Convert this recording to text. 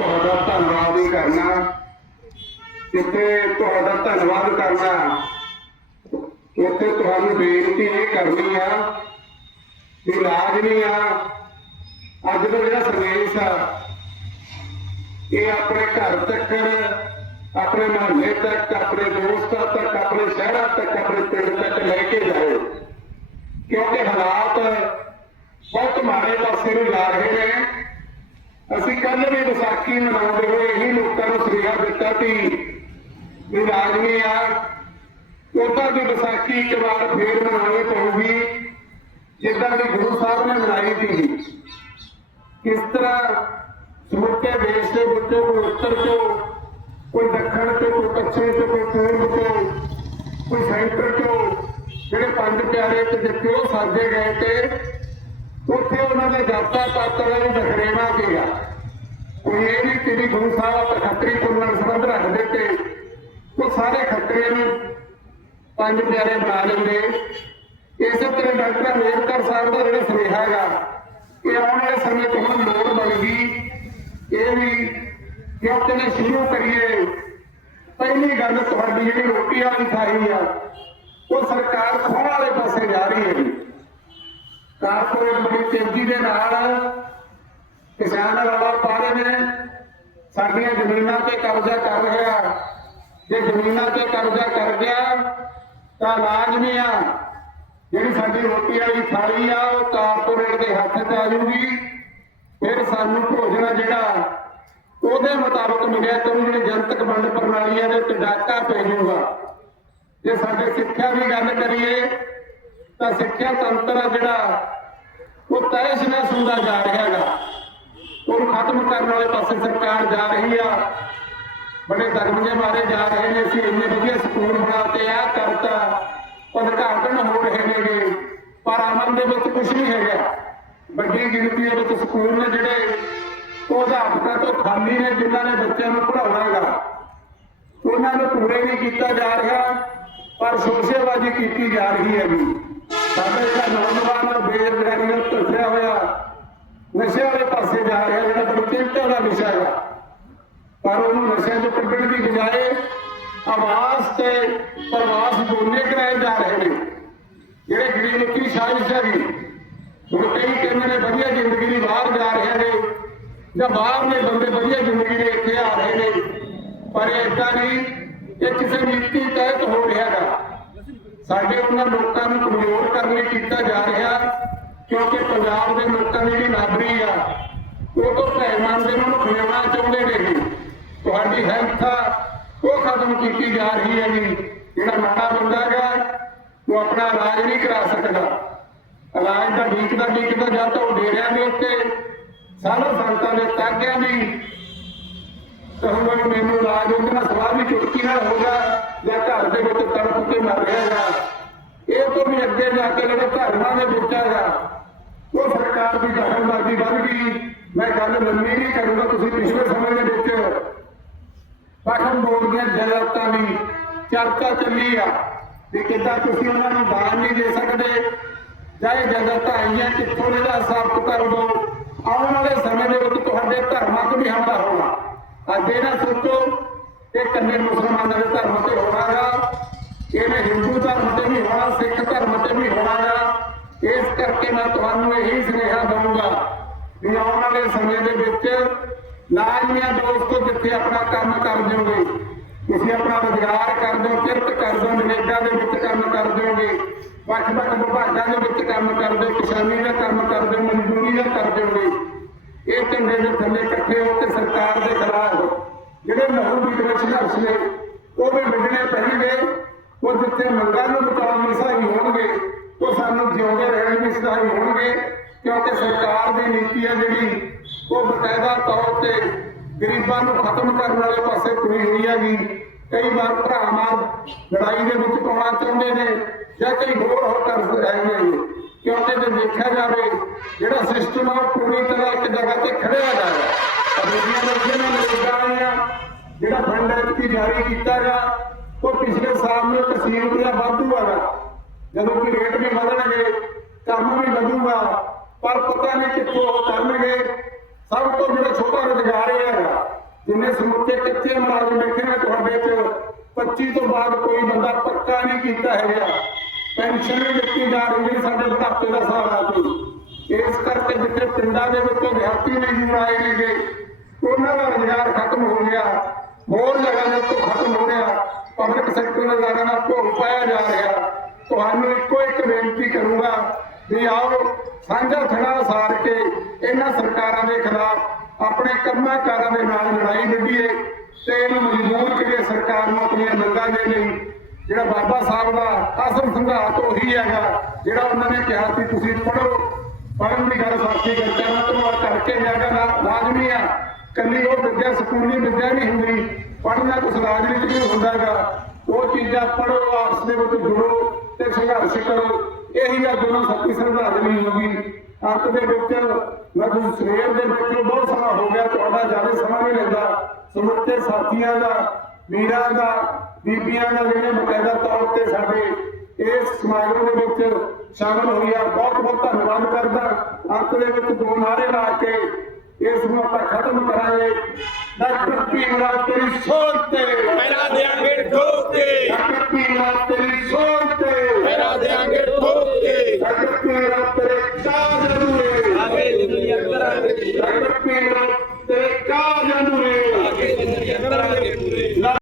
ਤੁਹਾਡਾ ਧੰਨਵਾਦ ਹੀ ਕਰਨਾ। ਕਿਤੇ ਤੁਹਾਡਾ ਧੰਨਵਾਦ ਕਰਨਾ। ਕਿਤੇ ਤੁਹਾਨੂੰ ਬੇਨਤੀ ਇਹ ਕਰਨੀ ਆ ਕਿ ਲਾਜ਼ਮੀ ਆ। ਅੱਜ ਦਾ ਜਿਹੜਾ ਸੰਦੇਸ਼ ਆ, ਇਹ ਆਪਣੇ ਘਰ ਤੱਕ, ਆਪਣੇ ਮਹੱਲੇ ਤੱਕ, ਆਪਣੇ ਦੋਸਤਾਂ ਤੱਕ, ਆਪਣੇ ਸ਼ਹਿਰਾਂ ਤੱਕ, ਆਪਣੇ ਪਿੰਡ ਤੱਕ ਲੈ ਕੇ ਜਾਓ। ਕਿਉਂਕਿ ਹਾਲਾਤ ਬਹੁਤ ਮਾੜੇ ਪਾਸੇ ਨੂੰ ਜਾ ਰਹੇ ਨੇ। ਅਸੀਂ ਕੱਲ ਵੀ ਵਿਸਾਖੀ ਮਨਾਉਂਦੇ ਹੋਏ ਇਹੀ ਲੋਕਾਂ ਨੂੰ ਸੁਨੇਹਾ ਦਿੱਤਾ ਸੀ ਵੀ ਲਾਜ਼ਮੀ ਆ, ਉਹਦਾ ਦੀ ਵਿਸਾਖੀ ਇੱਕ ਵਾਰ ਫੇਰ ਮਨਾਉਣੀ ਪਊਗੀ, ਜਿੱਦਾਂ ਦੀ ਗੁਰੂ ਸਾਹਿਬ ਨੇ ਮਨਾਈ ਸੀ। ਕਿਸ ਤਰ੍ਹਾਂ ਸਮੁੱਚੇ ਦੇਸ਼ ਦੇ ਵਿੱਚੋਂ, ਕੋਈ ਉੱਤਰ ਤੋਂ ਕੋਈ ਦੱਖਣ ਤੋਂ ਕੋਈ ਪੱਛਮ ਤੋਂ ਕੋਈ ਪੂਰਬ ਤੋਂ ਕੋਈ ਸੈਂਟਰ ਤੋਂ ਜਿਹੜੇ ਪੰਜ ਪਿਆਰੇ ਤੇ ਜਿੱਥੇ ਉਹ ਸਾਜੇ ਗਏ ਤੇ, ਉੱਥੇ ਉਹਨਾਂ ਦੇ ਜਾਤਾਂ ਪਾਤਾਂ ਨੂੰ ਦਖਰੇਵਾ ਸੀਗਾ ਕੋਈ ਇਹ ਗੁਰੂ ਸਾਹਿਬ ਖੱਤਰੀ ਪੁੰਨ ਨਾਲ ਸੰਬੰਧ ਰੱਖਦੇ ਤੇ ਉਹ ਸਾਰੇ ਖੱਤਰੀ ਨੂੰ ਪੰਜ ਪਿਆਰੇ ਬਣਾ ਲੈਂਦੇ। ਇਸੇ ਤਰ੍ਹਾਂ ਡਾਕਟਰ ਅੰਬੇਦਕਰ ਸਾਹਿਬ ਦਾ ਜਿਹੜਾ ਸੁਨੇਹਾ ਹੈਗਾ ਕਿ ਆਉਣ ਵਾਲੇ ਸਮੇਂ 'ਚ ਹੁਣ ਲੋੜ ਬਣ ਗਈ ਇਹ ਵੀ ਕਿਉਂਕਿ ਨੇ ਸ਼ੁਰੂ ਕਰੀਏ, ਪਹਿਲੀ ਗੱਲ ਤੁਹਾਡੀ ਜਿਹੜੀ ਰੋਟੀ ਵਾਲੀ ਖਾਈ ਆ, ਉਹ ਸਰਕਾਰ ਖੋਹ ਵਾਲੇ ਪਾਸੇ ਜਾ ਰਹੀ ਹੈ ਕਾਰਪੋਰੇਟ ਬੜੀ ਤੇਜ਼ੀ ਦੇ ਨਾਲ ਕਿਸਾਨ ਰੌਲਾ ਪਾ ਰਹੇ ਨੇ। ਸਾਡੀਆਂ ਜ਼ਮੀਨਾਂ ਤੇ ਕਬਜ਼ਾ ਕਰ ਰਿਹਾ। ਜੇ ਜ਼ਮੀਨਾਂ ਤੇ ਕਬਜ਼ਾ ਕਰ ਗਿਆ, ਤਾਂ ਲਾਜ਼ਮੀ ਆ। ਜਿਹੜੀ ਸਾਡੀ ਰੋਟੀ ਵਾਲੀ ਥਾਲੀ ਆ, ਉਹ ਕਾਰਪੋਰੇਟ ਦੇ ਹੱਥ 'ਚ ਆ ਜਾਊਗੀ। ਫਿਰ ਸਾਨੂੰ ਭੋਜਨ ਜਿਹੜਾ, ਉਹਦੇ ਮੁਤਾਬਕ ਮਿਲਿਆ ਤੁਹਾਨੂੰ ਜਿਹੜੀ ਜਨਤਕ ਵੰਡ ਪ੍ਰਣਾਲੀਆਂ ਦੇ ਉੱਤੇ ਡਾਕਾ ਪੈ ਜਾਊਗਾ। ਜੇ ਸਾਡੇ ਸਿੱਖਿਆ ਦੀ ਗੱਲ ਕਰੀਏ, ਤਾਂ ਸਿੱਖਿਆ ਤੰਤਰ ਆ ਜਿਹੜਾ, ਉਹ ਤੈਸ਼ ਨੈਸ ਹੁੰਦਾ ਜਾ ਰਿਹਾ ਹੈਗਾ। ਉਹਨੂੰ ਖਤਮ ਕਰਨ ਵਾਲੇ ਪਾਸੇ ਸਰਕਾਰ ਜਾ ਰਹੀ ਆ। ਬੜੇ ਧਰਮਜੇ ਮਾਰੇ ਜਾ ਰਹੇ ਨੇ ਅਸੀਂ, ਇੰਨੇ ਵਧੀਆ ਸਕੂਲ ਬਣਾਤੇ ਆ ਕਰਤਾ ਉਦਘਾਟਨ ਹੋ ਰਹੇ ਨੇਗੇ। ਪਰ ਅਮਨ ਦੇ ਵਿੱਚ ਕੁਝ ਨਹੀਂ ਹੈਗਾ। ਵੱਡੀ ਗਿਣਤੀ ਦੇ ਵਿੱਚ ਸਕੂਲ ਨੇ ਜਿਹੜੇ ਉਹ ਅਧਿਆਪਕਾਂ ਤੋਂ ਖਾਲੀ ਨੇ, ਜਿਨ੍ਹਾਂ ਨੇ ਬੱਚਿਆਂ ਨੂੰ ਪੜ੍ਹਾਉਣਾ ਹੈਗਾ ਉਹਨਾਂ ਨੂੰ ਪੂਰੇ ਨਹੀਂ ਕੀਤਾ ਜਾ ਰਿਹਾ, ਪਰ ਸ਼ੋਸ਼ੇਬਾਜ਼ੀ ਕੀਤੀ ਜਾ ਰਹੀ ਹੈ ਵੀ ਸਾਡੇ ਜਿਹੜਾ ਨੌਜਵਾਨ ਬੇਰੁਜ਼ਗਾਰੀ ਨਾਲ ਧੱਸਿਆ ਹੋਇਆ। ਨਸ਼ੇ ਵਾਲੇ ਪਾਸੇ ਜਾ ਰਿਹਾ ਜਿਹੜਾ ਬੜੀ ਚਿੰਤਾ ਦਾ ਵਿਸ਼ਾ ਹੈਗਾ ਪਰ ਉਹਨੂੰ ਕੱਢਣ ਦੀ ਬਜਾਏ ਆਵਾਜ਼ ਤੇ ਪ੍ਰਵਾਸ ਦੋਨੇ ਕਰਾਏ ਜਾ ਰਹੇ ਨੇ। ਜਿਹੜੇ ਗਰੀਬੀ ਸਾਜ਼ਿਸ਼ ਹੈਗੀ ਹੁਣ ਕਈ ਕਹਿੰਦੇ ਨੇ ਵਧੀਆ ਜ਼ਿੰਦਗੀ ਲਈ ਬਾਹਰ ਜਾ ਰਹੇ ਨੇ ਜਾਂ ਬਾਹਰ ਨੇ ਬੰਦੇ ਵਧੀਆ ਜ਼ਿੰਦਗੀ ਲਈ ਇੱਥੇ ਆ ਰਹੇ ਨੇ, ਪਰ ਇਹ ਨਹੀਂ, ਇਹ ਕਿਸੇ ਨੀਤੀ ਤਹਿਤ ਹੋ ਰਿਹਾ ਹੈਗਾ। ਸਾਡੇ ਉਹਨਾਂ ਲੋਕਾਂ ਨੂੰ ਕਮਜ਼ੋਰ ਕਰਨ ਲਈ ਕੀਤਾ ਜਾ ਰਿਹਾ, ਕਿਉਂਕਿ ਪੰਜਾਬ ਦੇ ਲੋਕਾਂ ਦੀ ਜਿਹੜੀ ਨਾਬਰੀ ਆ, ਉਹ ਤੋਂ ਭੈ ਮੰਨਦੇ ਨੂੰ ਖਿਆਉਣਾ ਚਾਹੁੰਦੇ ਨੇ ਤੁਹਾਡੀ ਹੈਲਥ ਆ ਉਹ ਖਤਮ ਕੀਤੀ ਜਾ ਰਹੀ ਹੈ ਜੀ, ਜਿਹੜਾ ਮਾੜਾ ਬੰਦਾ ਹੈਗਾ, ਉਹ ਆਪਣਾ ਇਲਾਜ ਨਹੀਂ ਕਰਾ ਸਕਦਾ। ਇਲਾਜ ਦਾ ਠੀਕ ਦਾ ਠੀਕ ਦਾ ਜਾਂ ਤਾਂ ਉਹ ਡੇਰਿਆਂ ਦੇ ਉੱਤੇ ਸਾਰਾ ਸੰਤਾਂ ਦੇ ਤਾਗਿਆਂ ਦੀ ਕਹੂੰਗਾ ਮੈਨੂੰ ਇਲਾਜ ਉਹਦੇ ਨਾਲ ਵੀ ਚੁਟਕੀ ਨਾਲ ਹੋਗਾ ਜਾਂ ਘਰ ਦੇ ਵਿੱਚ ਤੜਪ ਕੇ ਮਰ ਗਿਆਗਾ ਇਹ ਤੋਂ ਵੀ ਅੱਗੇ ਜਾ ਕੇ ਜਿਹੜੇ ਧਰਮਾਂ ਦੇ ਵਿੱਚ ਹੈਗਾ, ਉਹ ਸਰਕਾਰ ਦੀ ਦਖਲਅੰਦਾਜ਼ੀ ਵੱਧ ਗਈ। ਮੈਂ ਗੱਲ ਲੰਮੀ ਨਹੀਂ ਕਰੂੰਗਾ, ਤੁਸੀਂ ਪਿਛਲੇ ਸਮੇਂ ਦੇ ਵਿੱਚ ਪਾਠਮ ਬੋਰਡ ਦੀਆਂ ਦੀ ਚਰਚਾ ਚੱਲੀ ਆ ਵੀ ਕਿੱਦਾਂ ਤੁਸੀਂ ਉਹਨਾਂ ਨੂੰ ਦਾਨ ਨਹੀਂ ਦੇ ਸਕਦੇ? ਚਾਹੇ ਜਗਤਾਂ ਆਈਆਂ, ਕਿੱਥੋਂ ਇਹਦਾ ਹਿਸਾਬ ਕਿਤਾਬ ਦੋ? ਆਉਣ ਵਾਲੇ ਸਮੇਂ ਦੇ ਵਿੱਚ ਤੁਹਾਡੇ ਧਰਮਾਂ 'ਚ ਵੀ ਹਮਲਾ ਹੋਣਾ। ਅੱਜ ਇਹ ਨਾ ਸੋਚੋ ਇਹ ਕੰਨੇ ਮੁਸਲਮਾਨਾਂ ਦੇ ਧਰਮ ਤੇ ਹੋਣਾਗਾ ਇਹਨੇ ਹਿੰਦੂ ਧਰਮ ਤੇ ਵੀ ਹੋਣਾ, ਸਿੱਖ ਧਰਮ ਤੇ ਵੀ ਹੋਣਾਗਾ ਇਸ ਕਰਕੇ ਮੈਂ ਤੁਹਾਨੂੰ ਇਹੀ ਸੁਨੇਹਾ ਦਊਂਗਾ ਵੀ ਆਉਣ ਵਾਲੇ ਸਮੇਂ ਦੇ ਵਿੱਚ ਲਾਜ਼ਮੀਆਂ ਦੋਸਤੋ, ਜਿੱਥੇ ਆਪਣਾ ਕੰਮ ਕਰ ਦਿਓਗੇ, ਤੁਸੀਂ ਆਪਣਾ ਰੁਜ਼ਗਾਰ ਕਰ ਦਿਓ, ਕਿਰਤ ਕਰ ਦਿਓ ਨਰੇਗਾ ਦੇ ਵਿੱਚ ਕੰਮ ਕਰ ਦਿਓਗੇ ਵੱਖ ਵੱਖ ਵਿਭਾਗਾਂ ਦੇ ਵਿੱਚ ਕੰਮ ਕਰ ਦਿਓ, ਕਿਸਾਨੀ ਦਾ ਕੰਮ ਕਰ ਦਿਓ, ਮਜ਼ਦੂਰੀ ਦਾ ਕਰ ਦਿਓਗੇ। ਇਹ ਝੰਡੇ ਦੇ ਥੱਲੇ ਇਕੱਠੇ ਹੋ ਕੇ ਸਰਕਾਰ ਦੇ ਖਿਲਾਫ ਜਿਹੜੇ ਮਹੂ ਵਿਦਰੋਹ ਸੰਘਰਸ਼ ਨੇ, ਉਹ ਵੀ ਵਿਗੜੇ ਪੈਣਗੇ। ਉਹ ਜਿੱਥੇ ਮੰਗਾਂ ਨੂੰ ਬਚਾਉਣ ਦੀ ਸਹਾਈ ਹੋਣਗੇ, ਉਹ ਸਾਨੂੰ ਜਿਉਂਦੇ ਰਹਿਣ ਦੀ ਸਹਾਈ ਹੋਣਗੇ, ਕਿਉਂਕਿ ਸਰਕਾਰ ਦੀ ਨੀਤੀ ਹੈ ਜਿਹੜੀ ਉਹ ਬਕਾਇਦਾ ਤੌਰ ਤੇ ਗਰੀਬਾਂ ਨੂੰ ਖਤਮ ਕਰਨ ਵਾਲੇ ਪਾਸੇ ਤੁਰੀ ਹੋਈ ਹੈਗੀ। ਕਈ ਵਾਰ ਭਰਾਵਾਂ ਲੜਾਈ ਦੇ ਵਿੱਚ ਪਾਉਣਾ ਚਾਹੁੰਦੇ ਨੇ ਜਾਂ ਕਈ ਹੋਰ ਹੋ ਕਰ ਰਹੇ ਨੇ। ਕਿਉਂਕਿ ਜੇ ਦੇਖਿਆ ਜਾਵੇ, ਜਿਹੜਾ ਸਿਸਟਮ ਆ ਪੂਰੀ ਤਰ੍ਹਾਂ ਇੱਕ ਜਗ੍ਹਾ ਤੇ ਖੜਿਆ ਹੈਗਾ ਅਮਰੀਕਾ ਦੇ ਜਿਹਨਾਂ ਨੇ ਲਗਾਇਆ ਜਿਹੜਾ ਫੰਡ ਐਤਕੀ ਜਾਰੀ ਕੀਤਾ ਗਿਆ, ਉਹ ਪਿਛਲੇ ਸਾਲ ਨੂੰ ਤਸੀਲ ਰੁਪਇਆ ਵਾਧੂ ਹੈਗਾ ਜਦੋਂ ਕਿ ਰੇਟ ਵੀ ਵਧਣਗੇ, ਕੰਮ ਵੀ ਵਧੂਗਾ, ਪਰ ਪਤਾ ਨਹੀਂ ਕਿੱਥੋਂ ਕਰਨਗੇ। ਸਭ ਤੋਂ ਜਿਹੜਾ ਛੋਟਾ ਰੁਜ਼ਗਾਰ ਇਹ ਹੈਗਾ। ਜਿੰਨੇ ਸਮੁੱਚੇ ਕੱਚੇ ਮੁਲਾਜ਼ਮ ਬੈਠੇ ਨੇ ਤੁਹਾਡੇ ਚ 25 ਤੋਂ ਬਾਅਦ ਕੋਈ ਬੰਦਾ ਪੱਕਾ ਨਹੀਂ ਕੀਤਾ ਹੈਗਾ। ਪੈਨਸ਼ਨ ਵੀ ਦਿੱਤੀ ਜਾ ਰਹੀ ਹੈ ਸਾਡੇ ਬੁਢਾਪੇ ਦਾ ਸਹਾਰਾ ਕੋਈ। ਇਸ ਕਰਕੇ ਜਿੱਥੇ ਪਿੰਡਾਂ ਦੇ ਵਿੱਚ ਦਿਹਾਤੀ ਮਜ਼ਦੂਰ ਆਏ ਨੇਗੇ ਉਹਨਾਂ ਦਾ ਰੁਜ਼ਗਾਰ ਖਤਮ ਹੋ ਗਿਆ। ਹੋਰ ਜਗ੍ਹਾ ਤੋਂ ਖਤਮ ਹੋ ਰਿਹਾ। ਪਬਲਿਕ ਸੈਕਟਰ ਦਾ ਜਗ੍ਹਾ ਭੋਗ ਪਾਇਆ ਜਾ ਰਿਹਾ। ਤੁਹਾਨੂੰ ਇੱਕੋ ਇੱਕ ਬੇਨਤੀ ਕਰੂੰਗਾ ਵੀ ਆਓ ਸਾਂਝਾ ਥੜਾ ਸਾਰ ਕੇ ਇਹਨਾਂ ਸਰਕਾਰਾਂ ਦੇ ਖਿਲਾਫ ਆਪਣੇ ਕੰਮਾਂ ਕਾਰਾਂ ਦੇ ਨਾਲ ਲੜਾਈ ਵਿੱਢੀਏ ਤੇ ਇਹਨੂੰ ਮਜਬੂਰ ਕਰੀਏ ਸਰਕਾਰ ਨੂੰ ਆਪਣੀਆਂ ਮੰਗਾਂ ਦੇ ਲਈ। ਜਿਹੜਾ ਬਾਬਾ ਸਾਹਿਬ ਦਾ ਅਸਲ ਸੰਘਾਤ ਉਹੀ ਹੈਗਾ, ਜਿਹੜਾ ਉਹਨਾਂ ਨੇ ਕਿਹਾ ਸੀ, ਤੁਸੀਂ ਪੜੋ ਪੜਨ ਦੀ ਗੱਲ ਸਾਥੀ ਕਰਦੇ ਨਾ ਤੁਹਾਨੂੰ ਕਰਕੇ ਜਾਗਾ ਲਾਜ਼ਮੀ ਆ। ਕੱਲੀ ਉਹ ਵਿਦਿਆ, ਸਕੂਲੀ ਵਿਦਿਆ ਨਹੀਂ ਹੁੰਦੀ। ਪੜਨਾ ਕੁਛ ਰਾਜਨੀਤਿਕ ਵੀ ਹੁੰਦਾਗਾ। ਉਹ ਚੀਜ਼ਾਂ ਪੜੋ ਆਪਸ ਦੇ ਵਿੱਚ ਜੁੜੋ ਤੇ ਸੰਘਰਸ਼ ਕਰੋ। ਇਹੀ ਆ ਦੋਨੋਂ ਸੱਚੀ ਸ਼ਰਧਾਂਜਲੀ ਹੋਗੀ ਅੰਤ ਦੇ ਵਿੱਚ ਮੈਂ ਤੁਹਾਨੂੰ ਸਵੇਰ ਦੇ ਵਿੱਚ ਬਹੁਤ ਸਮਾਂ ਹੋ ਗਿਆ ਤੁਹਾਡਾ ਜ਼ਿਆਦਾ ਸਮਾਂ ਨਹੀਂ ਲੈਂਦਾ ਸਮੁੱਚੇ ਸਾਥੀਆਂ ਦਾ ਵੀਰਾਂ ਦਾ ਬੀਬੀਆਂ ਦਾ ਜਿਹੜੇ ਬਕਾਇਦਾ ਤੌਰ ਤੇ ਸਾਡੇ ਇਸ ਸਮਾਗਮ ਦੇ ਵਿੱਚ ਸ਼ਾਮਲ ਹੋਈ ਆ ਬਹੁਤ ਬਹੁਤ ਧੰਨਵਾਦ ਕਰਦਾ। ਅੰਤ ਦੇ ਵਿੱਚ ਦੋ ਨਾਰੇ ਲਾ ਕੇ ਇਸ ਨੂੰ ਆਪਾਂ ਖਤਮ ਕਰਾਂਗੇ। ਡਾਕਟਰ ਭੀਮਰਾਵ ਤੇਰੀ ਸੋਚ ਤੇ। ਪਹਿਰਾ ਦੇਾਂਗੇ ਕੇ ਡਾਕਟਰ ਭੀਮਰਾਵ ਤੇਰੀ ਸੋਚ ਰੱਬ ਤੇਰੇ ਚਾਹ ਜ਼ਰੂਰ ਹੈ ਹਾਲੇਲੂਇਆ ਰੱਬ ਤੇਰਾ